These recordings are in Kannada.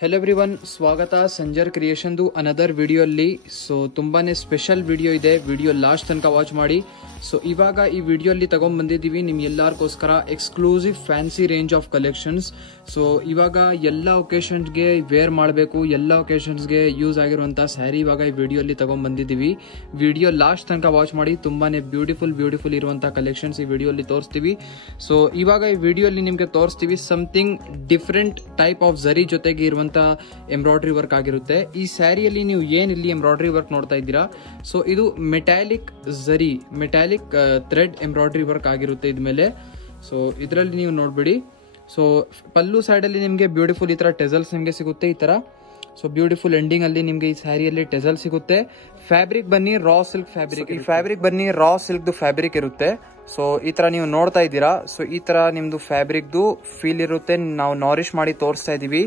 ಹೆಲೋ ಎವ್ರಿವನ್, ಸ್ವಾಗತ ಸಂಜರ್ ಕ್ರಿಯೇಷನ್ದು ಅನದರ್ ವಿಡಿಯೋಲ್ಲಿ. ಸೊ ತುಂಬಾನೇ ಸ್ಪೆಷಲ್ ವಿಡಿಯೋ ಇದೆ, ವಿಡಿಯೋ ಲಾಸ್ಟ್ ತನಕ ವಾಚ್ ಮಾಡಿ. ಸೊ ಇವಾಗ ಈ ವಿಡಿಯೋಲ್ಲಿ ತಗೊಂಡ್ಬಂದಿದ್ದೀವಿ ನಿಮ್ಗೆ ಎಲ್ಲರಿಗೋಸ್ಕರ exclusive fancy range of collections. So ಇವಾಗ ಎಲ್ಲ ಒಕೇಶನ್ಸ್ಗೆ ವೇರ್ ಮಾಡಬೇಕು, ಎಲ್ಲ ಒಕೇಶನ್ಸ್ಗೆ ಯೂಸ್ ಆಗಿರುವಂಥ ಸ್ಯಾರಿ ಇವಾಗ ಈ ವಿಡಿಯೋಲ್ಲಿ ತಗೊಂಡ್ಬಂದಿದ್ದೀವಿ. ವಿಡಿಯೋ ಲಾಸ್ಟ್ ತನಕ ವಾಚ್ ಮಾಡಿ, ತುಂಬಾನೇ ಬ್ಯೂಟಿಫುಲ್ ಇರುವಂಥ ಕಲೆಕ್ಷನ್ಸ್ ಈ ವಿಡಿಯೋಲ್ಲಿ ತೋರಿಸ್ತೀವಿ. ಸೊ ಇವಾಗ ಈ ವಿಡಿಯೋಲ್ಲಿ ನಿಮಗೆ ತೋರಿಸ್ತೀವಿ ಸಮಥಿಂಗ್ ಡಿಫ್ರೆಂಟ್ ಟೈಪ್ ಆಫ್ ಝರಿ ಜೊತೆಗೆ ಇರುವಂಥ ಎಂಬ್ರಾಯ್ಡ್ರಿ ವರ್ಕ್ ಆಗಿರುತ್ತೆ. ಈ ಸ್ಯಾರಿಯಲ್ಲಿ ನೀವು ಏನ್ ಇಲ್ಲಿ ಎಂಬ್ರಾಯ್ಡ್ರಿ ವರ್ಕ್ ನೋಡ್ತಾ ಇದ್ದೀರಾ, ಸೊ ಇದು ಮೆಟಾಲಿಕ್ ಝರಿ, ಮೆಟಾಲಿಕ್ ಥ್ರೆಡ್ ಎಂಬ್ರಾಯ್ಡ್ರಿ ವರ್ಕ್ ಆಗಿರುತ್ತೆ ಇದ್ಮೇಲೆ. ಸೊ ಇದರಲ್ಲಿ ನೀವು ನೋಡ್ಬಿಡಿ. ಸೊ ಪಲ್ಲು ಸೈಡ್ ಅಲ್ಲಿ ನಿಮಗೆ ಬ್ಯೂಟಿಫುಲ್ ಈ ತರ ಟೆಸಲ್ಸ್ ನಿಮಗೆ ಸಿಗುತ್ತೆ ಈ ತರ. ಸೊ ಬ್ಯೂಟಿಫುಲ್ ಎಂಡಿಂಗ್ ಅಲ್ಲಿ ನಿಮಗೆ ಈ ಸ್ಯಾರಿಯಲ್ಲಿ ಟೆಸಲ್ ಸಿಗುತ್ತೆ. ಫ್ಯಾಬ್ರಿಕ್ ಬನ್ನಿ ರಾ ಸಿಲ್ಕ್ ಫ್ಯಾಬ್ರಿಕ್, ಈ ಫ್ಯಾಬ್ರಿಕ್ ಬನ್ನಿ ರಾ ಸಿಲ್ಕ್ ಫ್ಯಾಬ್ರಿಕ್ ಇರುತ್ತೆ. ಸೊ ಈ ತರ ನೀವು ನೋಡ್ತಾ ಇದ್ದೀರಾ. ಸೊ ಈ ತರ ನಿಮ್ದು ಫ್ಯಾಬ್ರಿಕ್ದು ಫೀಲ್ ಇರುತ್ತೆ. ನಾವು ನಾರಿಶ್ ಮಾಡಿ ತೋರಿಸ್ತಾ ಇದೀವಿ.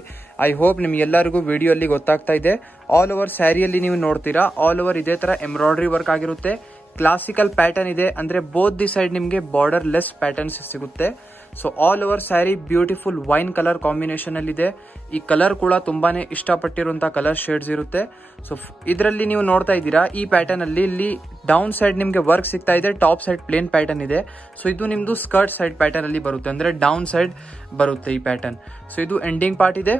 ಐ ಹೋಪ್ ನಿಮ್ಗೆ ಎಲ್ಲರಿಗೂ ವಿಡಿಯೋ ಅಲ್ಲಿ ಗೊತ್ತಾಗ್ತಾ ಇದೆ. ಆಲ್ ಓವರ್ ಸ್ಯಾರಿಯಲ್ಲಿ ನೀವು ನೋಡ್ತೀರಾ, ಆಲ್ ಓವರ್ ಇದೇ ತರ ಎಂಬ್ರಾಯ್ಡ್ರಿ ವರ್ಕ್ ಆಗಿರುತ್ತೆ. ಕ್ಲಾಸಿಕಲ್ ಪ್ಯಾಟರ್ನ್ ಇದೆ, ಅಂದ್ರೆ ಬೋತ್ ದಿ ಸೈಡ್ ನಿಮ್ಗೆ ಬಾರ್ಡರ್ ಲೆಸ್ ಪ್ಯಾಟರ್ನ್ಸ್ ಸಿಗುತ್ತೆ. So all over sari beautiful wine colour combination ಅಲ್ಲಿ ಇದೆ. ಈ ಕಲರ್ ಕೂಡ ತುಂಬಾನೇ ಇಷ್ಟಪಟ್ಟಿರುವಂತಹ ಕಲರ್ ಶೇಡ್ಸ್ ಇರುತ್ತೆ. ಸೊ ಇದರಲ್ಲಿ ನೀವು ನೋಡ್ತಾ ಇದ್ದೀರಾ, ಈ ಪ್ಯಾಟರ್ನ್ ಅಲ್ಲಿ ಇಲ್ಲಿ ಡೌನ್ ಸೈಡ್ ನಿಮ್ಗೆ ವರ್ಕ್ ಸಿಗ್ತಾ ಇದೆ, ಟಾಪ್ ಸೈಡ್ ಪ್ಲೇನ್ ಪ್ಯಾಟರ್ನ್ ಇದೆ. ಸೊ ಇದು ನಿಮ್ದು ಸ್ಕರ್ಟ್ ಸೈಡ್ ಪ್ಯಾಟರ್ನ್ ಅಲ್ಲಿ ಬರುತ್ತೆ, ಅಂದ್ರೆ ಡೌನ್ ಸೈಡ್ ಬರುತ್ತೆ ಈ ಪ್ಯಾಟರ್ನ್. ಸೊ ಇದು ಎಂಡಿಂಗ್ ಪಾರ್ಟ್ ಇದೆ.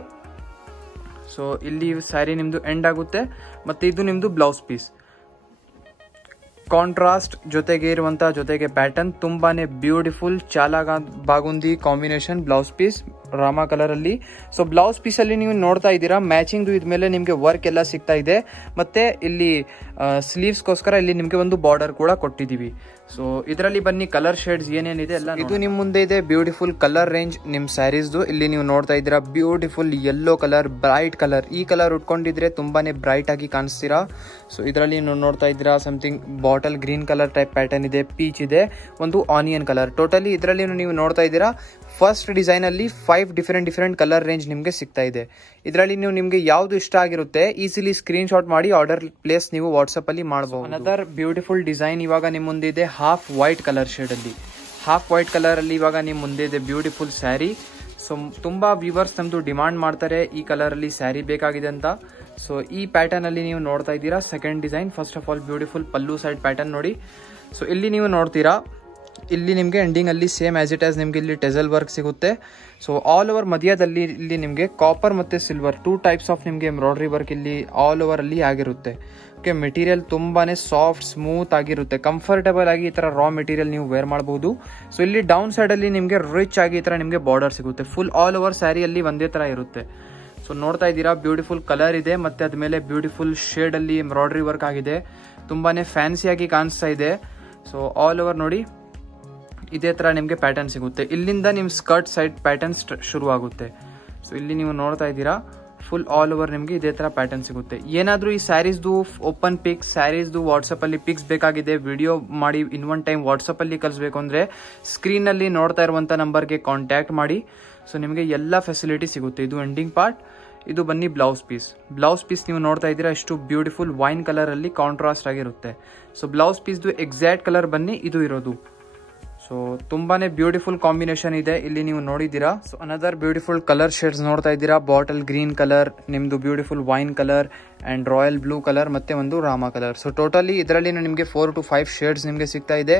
ಸೊ ಇಲ್ಲಿ ಸ್ಯಾರಿ ನಿಮ್ದು ಎಂಡ್ ಆಗುತ್ತೆ, ಮತ್ತೆ ಇದು ನಿಮ್ದು ಬ್ಲೌಸ್ ಪೀಸ್. ಕಾಂಟ್ರಾಸ್ಟ್ ಜೊತೆಗೆ ಪ್ಯಾಟರ್ನ್ ತುಂಬಾನೇ ಬ್ಯೂಟಿಫುಲ್ ಚಾಲ ಬಾಗುಂದಿ combination blouse piece Rama colour ಅಲ್ಲಿ. ಸೊ ಬ್ಲೌಸ್ ಪೀಸ್ ಅಲ್ಲಿ ನೀವು ನೋಡ್ತಾ ಇದ್ದೀರಾ ಮ್ಯಾಚಿಂಗ್ ಇದ್ಮೇಲೆ ನಿಮ್ಗೆ ವರ್ಕ್ ಎಲ್ಲ ಸಿಗ್ತಾ ಇದೆ. ಮತ್ತೆ ಇಲ್ಲಿ ಸ್ಲೀವ್ಸ್ ಗೋಸ್ಕರ ಇಲ್ಲಿ ನಿಮ್ಗೆ ಒಂದು ಬಾರ್ಡರ್ ಕೂಡ ಕೊಟ್ಟಿದೀವಿ. ಸೊ ಇದರಲ್ಲಿ ಬನ್ನಿ ಕಲರ್ ಶೇಡ್ಸ್ ಏನೇನಿದೆ ಎಲ್ಲ ಇದು ನಿಮ್ ಮುಂದೆ ಇದೆ. ಬ್ಯೂಟಿಫುಲ್ ಕಲರ್ ರೇಂಜ್ ನಿಮ್ ಸ್ಯಾರೀಸ್ದು ಇಲ್ಲಿ ನೀವು ನೋಡ್ತಾ ಇದ್ದೀರಾ. Beautiful yellow colour, bright colour. ಈ ಕಲರ್ ಉಟ್ಕೊಂಡಿದ್ರೆ ತುಂಬಾನೇ ಬ್ರೈಟ್ ಆಗಿ ಕಾಣಿಸ್ತೀರಾ. ಸೊ ಇದರಲ್ಲಿ ನೀವು ನೋಡ್ತಾ ಇದ್ದೀರಾ something bottle green colour type pattern ಇದೆ, ಪೀಚ್ ಇದೆ, ಒಂದು ಆನಿಯನ್ ಕಲರ್. ಟೋಟಲಿ ಇದರಲ್ಲಿ ನೀವು ನೋಡ್ತಾ ಇದ್ದೀರಾ ಫಸ್ಟ್ ಡಿಸೈನ್ ಅಲ್ಲಿ 5 ಡಿಫರೆಂಟ್ ಕಲರ್ ರೇಂಜ್ ನಿಮ್ಗೆ ಸಿಗ್ತಾ ಇದೆ. ಇದರಲ್ಲಿ ನಿಮ್ಗೆ ಯಾವ್ದು ಇಷ್ಟ ಆಗಿರುತ್ತೆ ಈಸಿಲಿ ಸ್ಕ್ರೀನ್ ಶಾಟ್ ಮಾಡಿ ಆರ್ಡರ್ ಪ್ಲೇಸ್ ನೀವು ವಾಟ್ಸ್ಆಪ್ ಅಲ್ಲಿ ಮಾಡಬಹುದು. ಅನದರ್ ಬ್ಯೂಟಿಫುಲ್ ಡಿಸೈನ್ ಇವಾಗ ನಿಮ್ ಮುಂದೆ ಇದೆ, ಹಾಫ್ ವೈಟ್ ಕಲರ್ ಶೇಡ್ ಅಲ್ಲಿ. ಹಾಫ್ ವೈಟ್ ಕಲರ್ ಅಲ್ಲಿ ಇವಾಗ ನಿಮ್ ಮುಂದೆ ಇದೆ ಬ್ಯೂಟಿಫುಲ್ ಸ್ಯಾರಿ. ಸೊ ತುಂಬಾ ವ್ಯೂವರ್ಸ್ ನಮ್ದು ಡಿಮಾಂಡ್ ಮಾಡ್ತಾರೆ ಈ ಕಲರ್ ಅಲ್ಲಿ ಸ್ಯಾರಿ ಬೇಕಾಗಿದೆ ಅಂತ. ಸೊ ಈ ಪ್ಯಾಟರ್ನ್ ಅಲ್ಲಿ ನೀವು ನೋಡ್ತಾ ಇದ್ದೀರಾ second design. First of all beautiful pallu side pattern ನೋಡಿ. ಸೊ ಇಲ್ಲಿ ನೀವು ನೋಡ್ತೀರಾ, ಇಲ್ಲಿ ನಿಮಗೆ ಎಂಡಿಂಗ್ ಅಲ್ಲಿ ಸೇಮ್ ಆಸ್ ಇಟ್ ಆಸ್ ನಿಮ್ಗೆ ಇಲ್ಲಿ ಟೆಸಲ್ ವರ್ಕ್ ಸಿಗುತ್ತೆ. ಸೊ ಆಲ್ ಓವರ್ ಮಧ್ಯದಲ್ಲಿ ಇಲ್ಲಿ ನಿಮಗೆ ಕಾಪರ್ ಮತ್ತೆ ಸಿಲ್ವರ್ 2 ಟೈಪ್ಸ್ ಆಫ್ ನಿಮಗೆ ಎಂಬ್ರಾಯ್ಡ್ರಿ ವರ್ಕ್ ಇಲ್ಲಿ ಆಲ್ ಓವರ್ ಅಲ್ಲಿ ಆಗಿರುತ್ತೆ. ಓಕೆ, ಮೆಟೀರಿಯಲ್ ತುಂಬಾನೇ ಸಾಫ್ಟ್ ಸ್ಮೂತ್ ಆಗಿರುತ್ತೆ. ಕಂಫರ್ಟಬಲ್ ಆಗಿ ಈ ತರ ರಾ ಮೆಟೀರಿಯಲ್ ನೀವು ವೇರ್ ಮಾಡಬಹುದು. ಸೊ ಇಲ್ಲಿ ಡೌನ್ ಸೈಡ್ ಅಲ್ಲಿ ನಿಮಗೆ ರಿಚ್ ಆಗಿ ಈ ತರ ನಿಮಗೆ ಬಾರ್ಡರ್ ಸಿಗುತ್ತೆ. ಫುಲ್ ಆಲ್ ಓವರ್ ಸ್ಯಾರಿಯಲ್ಲಿ ಒಂದೇ ತರ ಇರುತ್ತೆ. ಸೊ ನೋಡ್ತಾ ಇದ್ದೀರಾ ಬ್ಯೂಟಿಫುಲ್ ಕಲರ್ ಇದೆ, ಮತ್ತೆ ಅದ್ಮೇಲೆ ಬ್ಯೂಟಿಫುಲ್ ಶೇಡ್ ಅಲ್ಲಿ ಎಂಬ್ರಾಯ್ಡ್ರಿ ವರ್ಕ್ ಆಗಿದೆ. ತುಂಬಾನೇ ಫ್ಯಾನ್ಸಿಯಾಗಿ ಕಾಣಿಸ್ತಾ ಇದೆ. ಸೊ ಆಲ್ ಓವರ್ ನೋಡಿ ಇದೇ ತರ ನಿಮ್ಗೆ ಪ್ಯಾಟರ್ನ್ ಸಿಗುತ್ತೆ. ಇಲ್ಲಿಂದ ನಿಮ್ ಸ್ಕರ್ಟ್ ಸೈಡ್ ಪ್ಯಾಟರ್ನ್ ಶುರು ಆಗುತ್ತೆ. ಸೊ ಇಲ್ಲಿ ನೀವು ನೋಡ್ತಾ ಇದ್ದೀರಾ ಫುಲ್ ಆಲ್ ಓವರ್ ನಿಮ್ಗೆ ಇದೇ ತರ ಪ್ಯಾಟರ್ನ್ ಸಿಗುತ್ತೆ. ಏನಾದ್ರೂ ಈ ಸ್ಯಾರೀಸ್ದು ಓಪನ್ ಪಿಕ್ಸ್, ಸ್ಯಾರೀಸ್ದು ವಾಟ್ಸ್ಆಪ್ ಅಲ್ಲಿ ಪಿಕ್ಸ್ ಬೇಕಾಗಿದೆ, ವಿಡಿಯೋ ಮಾಡಿ ಇನ್ ಒನ್ ಟೈಮ್ ವಾಟ್ಸ್ಆಪ್ ಅಲ್ಲಿ ಕಳಿಸಬೇಕು ಅಂದ್ರೆ ಸ್ಕ್ರೀನ್ ಅಲ್ಲಿ ನೋಡ್ತಾ ಇರುವಂತ ನಂಬರ್ಗೆ ಕಾಂಟ್ಯಾಕ್ಟ್ ಮಾಡಿ. ಸೊ ನಿಮಗೆ ಎಲ್ಲ ಫೆಸಿಲಿಟಿ ಸಿಗುತ್ತೆ. ಇದು ಎಂಡಿಂಗ್ ಪಾರ್ಟ್. ಇದು ಬನ್ನಿ ಬ್ಲೌಸ್ ಪೀಸ್. ಬ್ಲೌಸ್ ಪೀಸ್ ನೀವು ನೋಡ್ತಾ ಇದ್ದೀರಾ ಎಷ್ಟು ಬ್ಯೂಟಿಫುಲ್ ವೈನ್ ಕಲರ್ ಅಲ್ಲಿ ಕಾಂಟ್ರಾಸ್ಟ್ ಆಗಿರುತ್ತೆ. ಸೊ ಬ್ಲೌಸ್ ಪೀಸ್ದು ಎಕ್ಸಾಕ್ಟ್ ಕಲರ್ ಬನ್ನಿ ಇದು ಇರೋದು. ಸೊ ತುಂಬಾನೇ ಬ್ಯೂಟಿಫುಲ್ ಕಾಂಬಿನೇಷನ್ ಇದೆ ಇಲ್ಲಿ ನೀವು ನೋಡಿದ್ದೀರಾ. So another beautiful colour shades ನೋಡ್ತಾ ಇದ್ದೀರಾ. ಬಾಟಲ್ ಗ್ರೀನ್ ಕಲರ್, ನಿಮ್ದು beautiful wine colour and royal blue colour, ಮತ್ತೆ ಒಂದು ರಾಮಾ ಕಲರ್. ಸೊ ಟೋಟಲಿ ಇದರಲ್ಲಿ ನಿಮಗೆ 4 to 5 ಶೇಡ್ಸ್ ನಿಮಗೆ ಸಿಗ್ತಾ ಇದೆ.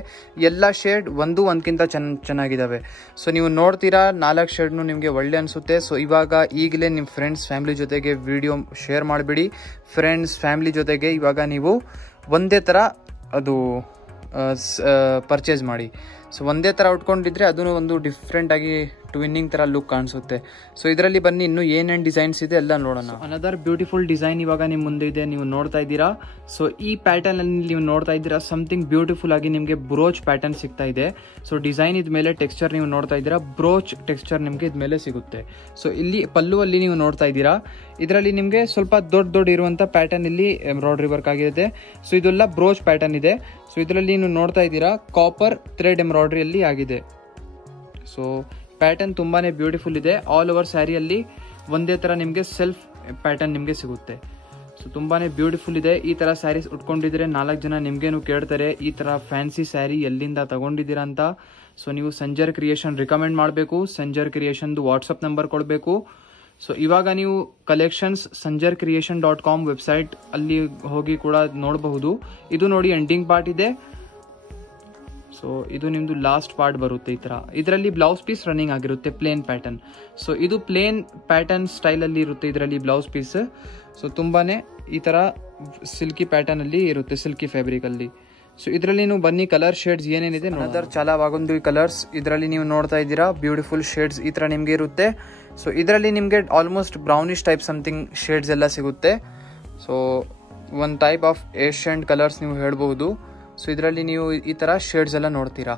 ಎಲ್ಲ ಶೇಡ್ ಒಂದಕ್ಕಿಂತ ಚೆನ್ನಾಗಿದ್ದಾವೆ. ಸೊ ನೀವು ನೋಡ್ತೀರಾ 4 ಶೇಡ್ನು ನಿಮಗೆ ಒಳ್ಳೆ ಅನ್ಸುತ್ತೆ. ಸೊ ಇವಾಗ ಈಗಲೇ ನಿಮ್ಮ ಫ್ರೆಂಡ್ಸ್ ಫ್ಯಾಮಿಲಿ ಜೊತೆಗೆ ವಿಡಿಯೋ ಶೇರ್ ಮಾಡಿಬಿಡಿ. ಫ್ರೆಂಡ್ಸ್ ಫ್ಯಾಮಿಲಿ ಜೊತೆಗೆ ಇವಾಗ ನೀವು ಒಂದೇ ತರ ಅದು ಪರ್ಚೇಸ್ ಮಾಡಿ. ಸೊ ಒಂದೇ ತರ ಉಟ್ಕೊಂಡಿದ್ರೆ ಅದನ್ನು ಒಂದು ಡಿಫ್ರೆಂಟ್ ಆಗಿ ಟ್ವಿನ್ನಿಂಗ್ ತರ ಲುಕ್ ಕಾಣಿಸುತ್ತೆ. ಸೊ ಇದರಲ್ಲಿ ಬನ್ನಿ ಇನ್ನು ಏನೇನ್ ಡಿಸೈನ್ಸ್ ಇದೆ ಎಲ್ಲ ನೋಡೋಣ. ಅನದರ್ ಬ್ಯೂಟಿಫುಲ್ ಡಿಸೈನ್ ಇವಾಗ ನಿಮ್ ಮುಂದೆ ಇದೆ, ನೀವು ನೋಡ್ತಾ ಇದ್ದೀರಾ. ಸೊ ಈ ಪ್ಯಾಟರ್ನ್ ಅಲ್ಲಿ ನೀವು ನೋಡ್ತಾ ಇದ್ದೀರಾ ಸಮಥಿಂಗ್ ಬ್ಯೂಟಿಫುಲ್ ಆಗಿ ನಿಮ್ಗೆ ಬ್ರೋಚ್ ಪ್ಯಾಟರ್ನ್ ಸಿಗ್ತಾ ಇದೆ. ಸೊ ಡಿಸೈನ್ ಇದ್ಮೇಲೆ ಟೆಕ್ಸ್ಚರ್ ನೀವು ನೋಡ್ತಾ ಇದ್ದೀರಾ, ಬ್ರೋಚ್ ಟೆಕ್ಸ್ಚರ್ ನಿಮ್ಗೆ ಇದ್ಮೇಲೆ ಸಿಗುತ್ತೆ. ಸೊ ಇಲ್ಲಿ ಪಲ್ಲು ಅಲ್ಲಿ ನೀವು ನೋಡ್ತಾ ಇದ್ದೀರಾ, ಇದರಲ್ಲಿ ನಿಮ್ಗೆ ಸ್ವಲ್ಪ ದೊಡ್ಡ ಇರುವಂತ ಪ್ಯಾಟರ್ನ್ ಇಲ್ಲಿ ಎಂಬ್ರಾಯ್ಡ್ರಿ ವರ್ಕ್ ಆಗಿರುತ್ತೆ. ಸೊ ಇದೆಲ್ಲ ಬ್ರೋಚ್ ಪ್ಯಾಟರ್ನ್ ಇದೆ. ಸೊ ಇದರಲ್ಲಿ ನೀವು ನೋಡ್ತಾ ಇದ್ದೀರಾ ಕಾಪರ್ ಥ್ರೆಡ್ ಎಂಬ್ರಾಯ್ಡ್ರಿ ಅಲ್ಲಿ ಆಗಿದೆ. ಸೊ ಪ್ಯಾಟರ್ನ್ ತುಂಬಾನೇ ಬ್ಯೂಟಿಫುಲ್ ಇದೆ. ಆಲ್ ಓವರ್ ಸ್ಯಾರಿಯಲ್ಲಿ ಒಂದೇ ತರ ನಿಮ್ಗೆ ಸೆಲ್ಫ್ ಪ್ಯಾಟರ್ನ್ ನಿಮ್ಗೆ ಸಿಗುತ್ತೆ. ಸೊ ತುಂಬಾನೇ ಬ್ಯೂಟಿಫುಲ್ ಇದೆ. ಈ ತರ ಸ್ಯಾರೀಸ್ ಉಟ್ಕೊಂಡಿದ್ರೆ 4 ಜನ ನಿಮ್ಗೇನು ಕೇಳ್ತಾರೆ ಈ ತರ ಫ್ಯಾನ್ಸಿ ಸ್ಯಾರಿ ಎಲ್ಲಿಂದ ತಗೊಂಡಿದ್ದೀರಾ ಅಂತ. ಸೊ ನೀವು ಸಂಜರ್ ಕ್ರಿಯೇಷನ್ ರಿಕಮೆಂಡ್ ಮಾಡಬೇಕು. ಸಂಜರ್ ಕ್ರಿಯೇಷನ್ದು ವಾಟ್ಸಪ್ ನಂಬರ್ ಕೊಡಬೇಕು. ಸೊ ಇವಾಗ ನೀವು ಕಲೆಕ್ಷನ್ಸ್ sanjarcreation.com ವೆಬ್ಸೈಟ್ ಅಲ್ಲಿ ಹೋಗಿ ಕೂಡ ನೋಡಬಹುದು. ಇದು ನೋಡಿ ಎಂಡಿಂಗ್ ಪಾರ್ಟ್ ಇದೆ. ಸೊ ಇದು ನಿಮ್ದು ಲಾಸ್ಟ್ ಪಾರ್ಟ್ ಬರುತ್ತೆ ಈ ತರ. ಇದರಲ್ಲಿ ಬ್ಲೌಸ್ ಪೀಸ್ ರನ್ನಿಂಗ್ ಆಗಿರುತ್ತೆ ಪ್ಲೇನ್ ಪ್ಯಾಟರ್ನ್. ಸೊ ಇದು ಪ್ಲೇನ್ ಪ್ಯಾಟರ್ನ್ ಸ್ಟೈಲ್ ಅಲ್ಲಿ ಇರುತ್ತೆ ಇದರಲ್ಲಿ ಬ್ಲೌಸ್ ಪೀಸ್. ಸೊ ತುಂಬಾನೇ ಈ ತರ ಸಿಲ್ಕಿ ಪ್ಯಾಟರ್ನ್ ಅಲ್ಲಿ ಇರುತ್ತೆ, ಸಿಲ್ಕಿ ಫ್ಯಾಬ್ರಿಕ್ ಅಲ್ಲಿ. ಸೊ ಇದರಲ್ಲಿ ನೀವು ಬನ್ನಿ ಕಲರ್ ಶೇಡ್ಸ್ ಏನೇನಿದೆ ಅದರ ಚಾಲ ಬಾಗುಂದಿ ಕಲರ್ಸ್ ಇದರಲ್ಲಿ ನೀವು ನೋಡ್ತಾ ಇದ್ದೀರಾ. ಬ್ಯೂಟಿಫುಲ್ ಶೇಡ್ಸ್ ಈ ತರ ನಿಮ್ಗೆ ಇರುತ್ತೆ. ಸೊ ಇದರಲ್ಲಿ ನಿಮ್ಗೆ almost brownish type something shades ಎಲ್ಲ ಸಿಗುತ್ತೆ. ಸೊ ಒಂದು ಟೈಪ್ ಆಫ್ ಏಷ್ಯಂಟ್ ಕಲರ್ಸ್ ನೀವು ಹೇಳ್ಬಹುದು. ಸೊ ಇದರಲ್ಲಿ ನೀವು ಈ ತರ ಶೇಡ್ಸ್ ಎಲ್ಲ ನೋಡ್ತೀರಾ.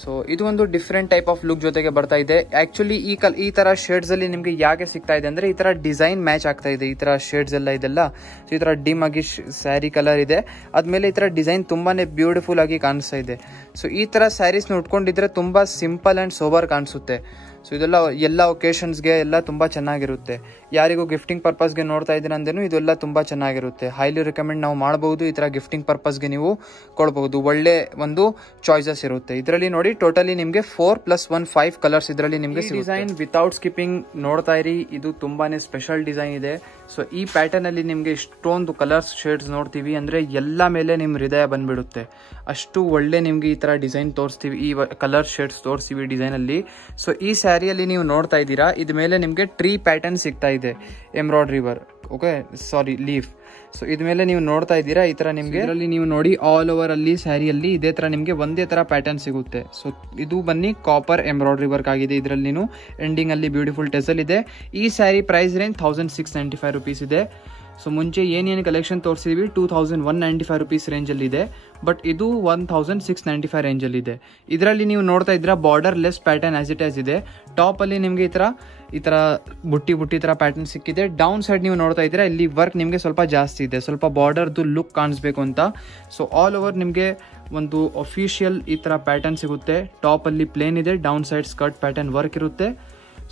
ಸೊ ಇದು ಒಂದು ಡಿಫ್ರೆಂಟ್ ಟೈಪ್ ಆಫ್ ಲುಕ್ ಜೊತೆಗೆ ಬರ್ತಾ ಇದೆ. ಆಕ್ಚುಲಿ ಈ ತರ ಶೇಡ್ಸ್ ಅಲ್ಲಿ ನಿಮ್ಗೆ ಯಾಕೆ ಸಿಗ್ತಾ ಇದೆ ಅಂದ್ರೆ ಈ ತರ ಡಿಸೈನ್ ಮ್ಯಾಚ್ ಆಗ್ತಾ ಇದೆ. ಈ ತರ ಶೇಡ್ಸ್ ಎಲ್ಲ ಇದೆಲ್ಲ. ಸೊ ಈ ತರ ಡಿಮ್ ಆಗಿ ಸ್ಯಾರಿ ಕಲರ್ ಇದೆ, ಅದ್ಮೇಲೆ ಈ ತರ ಡಿಸೈನ್ ತುಂಬಾನೇ ಬ್ಯೂಟಿಫುಲ್ ಆಗಿ ಕಾಣಿಸ್ತಾ ಇದೆ. ಸೊ ಈ ತರ ಸ್ಯಾರೀಸ್ ಉಟ್ಕೊಂಡಿದ್ರೆ ತುಂಬಾ ಸಿಂಪಲ್ ಅಂಡ್ ಸೋಬರ್ ಕಾಣಿಸುತ್ತೆ. ಸೊ ಇದೆಲ್ಲ ಎಲ್ಲ ಒಕೇಶನ್ಸ್ಗೆ ಎಲ್ಲ ತುಂಬಾ ಚೆನ್ನಾಗಿರುತ್ತೆ. ಯಾರಿಗೂ ಗಿಫ್ಟಿಂಗ್ ಪರ್ಪಸ್ಗೆ ನೋಡ್ತಾ ಇದ್ದೀರಾ ಅಂದ್ರೂ ಇದೆಲ್ಲ ತುಂಬಾ ಚೆನ್ನಾಗಿರುತ್ತೆ. ಹೈಲಿ ರಿಕಮೆಂಡ್ ನಾವು ಮಾಡಬಹುದು. ಈ ತರ ಗಿಫ್ಟಿಂಗ್ ಪರ್ಪಸ್ಗೆ ನೀವು ಕೊಡಬಹುದು. ಒಳ್ಳೆ ಒಂದು ಚಾಯ್ಸಸ್ ಇರುತ್ತೆ. ಇದರಲ್ಲಿ ನೋಡಿ ಟೋಟಲಿ ನಿಮಗೆ 4+1 5 ಕಲರ್ಸ್ ಇದರಲ್ಲಿ ನಿಮಗೆ ಡಿಸೈನ್ ವಿತೌಟ್ ಸ್ಕಿಪ್ಪಿಂಗ್ ನೋಡ್ತಾ ಇರಿ. ಇದು ತುಂಬಾನೇ ಸ್ಪೆಷಲ್ ಡಿಸೈನ್ ಇದೆ. ಸೊ ಈ ಪ್ಯಾಟರ್ನ್ ಅಲ್ಲಿ ನಿಮ್ಗೆ ಇಷ್ಟೊಂದು ಕಲರ್ಸ್ ಶೇಡ್ಸ್ ನೋಡ್ತೀವಿ ಅಂದ್ರೆ ಎಲ್ಲ ಮೇಲೆ ನಿಮ್ ಹೃದಯ ಬಂದ್ಬಿಡುತ್ತೆ. ಅಷ್ಟು ಒಳ್ಳೆ ನಿಮ್ಗೆ ಈ ತರ ಡಿಸೈನ್ ತೋರಿಸ್ತೀವಿ, ಈ ಕಲರ್ ಶೇಡ್ಸ್ ತೋರಿಸ್ತೀವಿ ಡಿಸೈನ್ ಅಲ್ಲಿ. ಸೊ ಈ ಸ್ಯಾರಿಯಲ್ಲಿ ನೀವು ನೋಡ್ತಾ ಇದ್ದೀರಾ ಇದ ಮೇಲೆ ನಿಮ್ಗೆ ಟ್ರೀ ಪ್ಯಾಟರ್ನ್ ಸಿಗ್ತಾ ಇದೆ, embroidery work, okay sorry leaf. So ಇದ್ಮೇಲೆ ನೀವು ನೋಡ್ತಾ ಇದ್ದೀರಾ ಈ ತರ ನಿಮ್ಗೆ ಇದರಲ್ಲಿ ನೀವು ನೋಡಿ ಆಲ್ ಓವರ್ ಅಲ್ಲಿ ಸ್ಯಾರಿಯಲ್ಲಿ ಇದೇ ತರ ನಿಮ್ಗೆ ಒಂದೇ ತರ ಪ್ಯಾಟರ್ನ್ ಸಿಗುತ್ತೆ. ಸೊ ಇದು ಬನ್ನಿ ಕಾಪರ್ ಎಂಬ್ರಾಯ್ಡ್ರಿ ವರ್ಕ್ ಆಗಿದೆ. ಇದರಲ್ಲಿ ನೀವು ಎಂಡಿಂಗ್ ಅಲ್ಲಿ ಬ್ಯೂಟಿಫುಲ್ ಟೆಸಲ್ ಇದೆ. ಈ ಸ್ಯಾರಿ ಪ್ರೈಸ್ ರೇಂಜ್ 1695 rupees ಇದೆ. ಸೊ ಮುಂಚೆ ಏನೇನು ಕಲೆಕ್ಷನ್ ತೋರಿಸಿದ್ವಿ 2195 rupees ರೇಂಜಲ್ಲಿ ಇದೆ. ಬಟ್ ಇದು 1695 ರೇಂಜಲ್ಲಿ ಇದೆ. ಇದರಲ್ಲಿ ನೀವು ನೋಡ್ತಾ ಇದ್ದೀರಾ border less pattern as it as ಇದೆ. ಟಾಪ್ ಅಲ್ಲಿ ನಿಮ್ಗೆ ಈ ತರ ಬುಟ್ಟಿ ತರ ಪ್ಯಾಟರ್ನ್ ಸಿಕ್ಕಿದೆ. ಡೌನ್ ಸೈಡ್ ನೀವು ನೋಡ್ತಾ ಇದ್ದೀರಾ ಇಲ್ಲಿ ವರ್ಕ್ ನಿಮ್ಗೆ ಸ್ವಲ್ಪ ಜಾಸ್ತಿ ಇದೆ, ಸ್ವಲ್ಪ ಬಾರ್ಡರ್ದು ಲುಕ್ ಕಾಣಿಸ್ಬೇಕು ಅಂತ. ಸೊ ಆಲ್ ಓವರ್ ನಿಮ್ಗೆ ಒಂದು ಅಫಿಷಿಯಲ್ ಈ ತರ ಪ್ಯಾಟರ್ನ್ ಸಿಗುತ್ತೆ. ಟಾಪ್ ಅಲ್ಲಿ ಪ್ಲೇನ್ ಇದೆ, down side skirt pattern work ಇರುತ್ತೆ.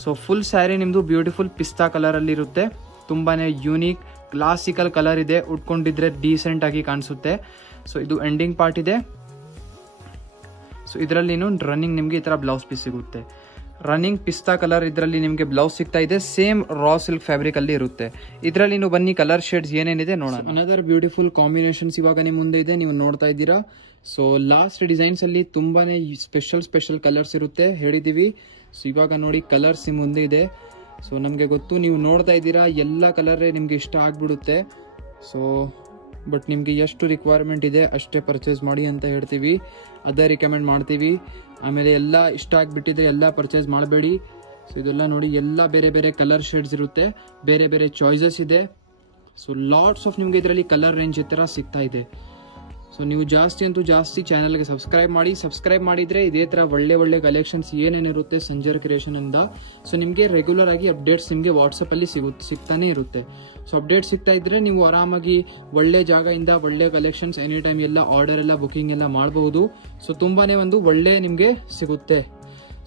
ಸೊ ಫುಲ್ ಸ್ಯಾರಿ ನಿಮ್ದು ಬ್ಯೂಟಿಫುಲ್ ಪಿಸ್ತಾ ಕಲರ್ ಅಲ್ಲಿ ಇರುತ್ತೆ. ತುಂಬಾನೇ ಯೂನಿಕ್ ಕ್ಲಾಸಿಕಲ್ ಕಲರ್ ಇದೆ. ಉಟ್ಕೊಂಡಿದ್ರೆ ಡೀಸೆಂಟ್ ಆಗಿ ಕಾಣಿಸುತ್ತೆ. ಸೊ ಇದು ಎಂಡಿಂಗ್ ಪಾರ್ಟ್ ಇದೆ. ಸೊ ಇದರಲ್ಲಿ ರನ್ನಿಂಗ್ ನಿಮ್ಗೆ ಈ ತರ ಬ್ಲೌಸ್ ಪೀಸ್ ಸಿಗುತ್ತೆ. ರನ್ನಿಂಗ್ ಪಿಸ್ತಾ ಕಲರ್ ಇದರಲ್ಲಿ ನಿಮ್ಗೆ ಬ್ಲೌಸ್ ಸಿಗ್ತಾ ಇದೆ. ಸೇಮ್ ರಾ ಸಿಲ್ಕ್ ಫ್ಯಾಬ್ರಿಕ್ ಅಲ್ಲಿ ಇರುತ್ತೆ. ಇದರಲ್ಲಿ ನೀವು ಬನ್ನಿ ಕಲರ್ ಶೇಡ್ಸ್ ಏನೇನಿದೆ ನೋಡೋಣ. ಅನದರ್ ಬ್ಯೂಟಿಫುಲ್ ಕಾಂಬಿನೇಷನ್ಸ್ ಇವಾಗ ನಿಮ್ಮ ಮುಂದೆ ಇದೆ, ನೀವು ನೋಡ್ತಾ ಇದ್ದೀರಾ. ಸೊ ಲಾಸ್ಟ್ ಡಿಸೈನ್ಸ್ ಅಲ್ಲಿ ತುಂಬಾನೇ ಸ್ಪೆಷಲ್ ಕಲರ್ಸ್ ಇರುತ್ತೆ ಹೇಳಿದೀವಿ. ಸೊ ಇವಾಗ ನೋಡಿ ಕಲರ್ಸ್ ನಿಮ್ಮ ಮುಂದೆ ಇದೆ. ಸೊ ನಮಗೆ ಗೊತ್ತು ನೀವು ನೋಡ್ತಾ ಇದ್ದೀರಾ ಎಲ್ಲ ಕಲರ್ ನಿಮ್ಗೆ ಇಷ್ಟ ಆಗ್ಬಿಡುತ್ತೆ. ಸೊ ಬಟ್ ನಿಮ್ಗೆ ಎಷ್ಟು ರಿಕ್ವೈರ್ಮೆಂಟ್ ಇದೆ ಅಷ್ಟೇ ಪರ್ಚೇಸ್ ಮಾಡಿ ಅಂತ ಹೇಳ್ತೀವಿ, ಅದೇ ರಿಕಮೆಂಡ್ ಮಾಡ್ತೀವಿ. ಆಮೇಲೆ ಎಲ್ಲ ಇಷ್ಟ ಆಗಿಬಿಟ್ಟಿದ್ರೆ ಎಲ್ಲ ಪರ್ಚೇಸ್ ಮಾಡಬೇಡಿ. ಸೊ ಇದೆಲ್ಲ ನೋಡಿ ಎಲ್ಲ ಬೇರೆ ಬೇರೆ ಕಲರ್ ಶೇಡ್ಸ್ ಇರುತ್ತೆ, ಬೇರೆ ಬೇರೆ ಚಾಯ್ಸಸ್ ಇದೆ. ಸೊ ಲಾಟ್ಸ್ ಆಫ್ ನಿಮ್ಗೆ ಇದರಲ್ಲಿ ಕಲರ್ ರೇಂಜ್ ಈ ಥರ ಸಿಗ್ತಾ ಇದೆ. ಸೊ ನೀವು ಜಾಸ್ತಿ ಚಾನಲ್ಗೆ ಸಬ್ಸ್ಕ್ರೈಬ್ ಮಾಡಿದ್ರೆ ಇದೇ ತರ ಒಳ್ಳೆ ಕಲೆಕ್ಷನ್ಸ್ ಏನೇನಿರುತ್ತೆ ಸಂಜರ್ ಕ್ರಿಯೇಷನ್ ಇಂದ. ಸೊ ನಿಮಗೆ ರೆಗ್ಯುಲರ್ ಆಗಿ ಅಪ್ಡೇಟ್ಸ್ ನಿಮಗೆ ವಾಟ್ಸಪ್ ಅಲ್ಲಿ ಸಿಗ್ತಾನೆ ಇರುತ್ತೆ. ಸೊ ಅಪ್ಡೇಟ್ ಸಿಗ್ತಾ ಇದ್ರೆ ನೀವು ಆರಾಮಾಗಿ ಒಳ್ಳೆ ಜಾಗದಿಂದ ಒಳ್ಳೆ ಕಲೆಕ್ಷನ್ಸ್ ಎನಿ ಟೈಮ್ ಎಲ್ಲ ಆರ್ಡರ್ ಎಲ್ಲ ಬುಕಿಂಗ್ ಎಲ್ಲ ಮಾಡಬಹುದು. ಸೊ ತುಂಬಾನೇ ಒಂದು ಒಳ್ಳೆ ನಿಮಗೆ ಸಿಗುತ್ತೆ.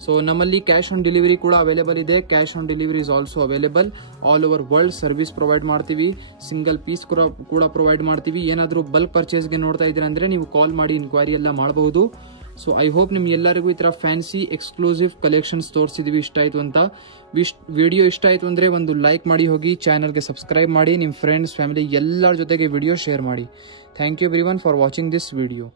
ಸೊ ನಮ್ಮಲ್ಲಿ ಕ್ಯಾಶ್ ಆನ್ ಡೆಲಿವರಿ ಕೂಡ ಅವೈಲೇಬಲ್ ಇದೆ. Cash on delivery is also available. All over world service provide ಮಾಡ್ತೀವಿ. ಸಿಂಗಲ್ ಪೀಸ್ ಕೂಡ ಪ್ರೊವೈಡ್ ಮಾಡ್ತೀವಿ. ಏನಾದರೂ ಬಲ್ಕ್ ಪರ್ಚೇಸ್ಗೆ ನೋಡ್ತಾ ಇದ್ದೀರಾ ಅಂದ್ರೆ ನೀವು ಕಾಲ್ ಮಾಡಿ ಇನ್ಕ್ವೈರಿ ಎಲ್ಲ ಮಾಡಬಹುದು. ಸೊ ಐ ಹೋಪ್ ನಿಮ್ಗೆ ಎಲ್ಲರಿಗೂ ಈ ತರ ಫ್ಯಾನ್ಸಿ ಎಕ್ಸ್ಕ್ಲೂಸಿವ್ ಕಲೆಕ್ಷನ್ಸ್ ತೋರಿಸಿದೀವಿ, ಇಷ್ಟ ಆಯ್ತು ಅಂತ. ವಿಡಿಯೋ ಇಷ್ಟ ಆಯ್ತು ಅಂದ್ರೆ ಒಂದು ಲೈಕ್ ಮಾಡಿ ಹೋಗಿ, ಚಾನಲ್ಗೆ ಸಬ್ಸ್ಕ್ರೈಬ್ ಮಾಡಿ, ನಿಮ್ಮ ಫ್ರೆಂಡ್ಸ್ ಫ್ಯಾಮಿಲಿ ಎಲ್ಲರ ಜೊತೆಗೆ ವಿಡಿಯೋ ಶೇರ್ ಮಾಡಿ. Thank you everyone for watching this video.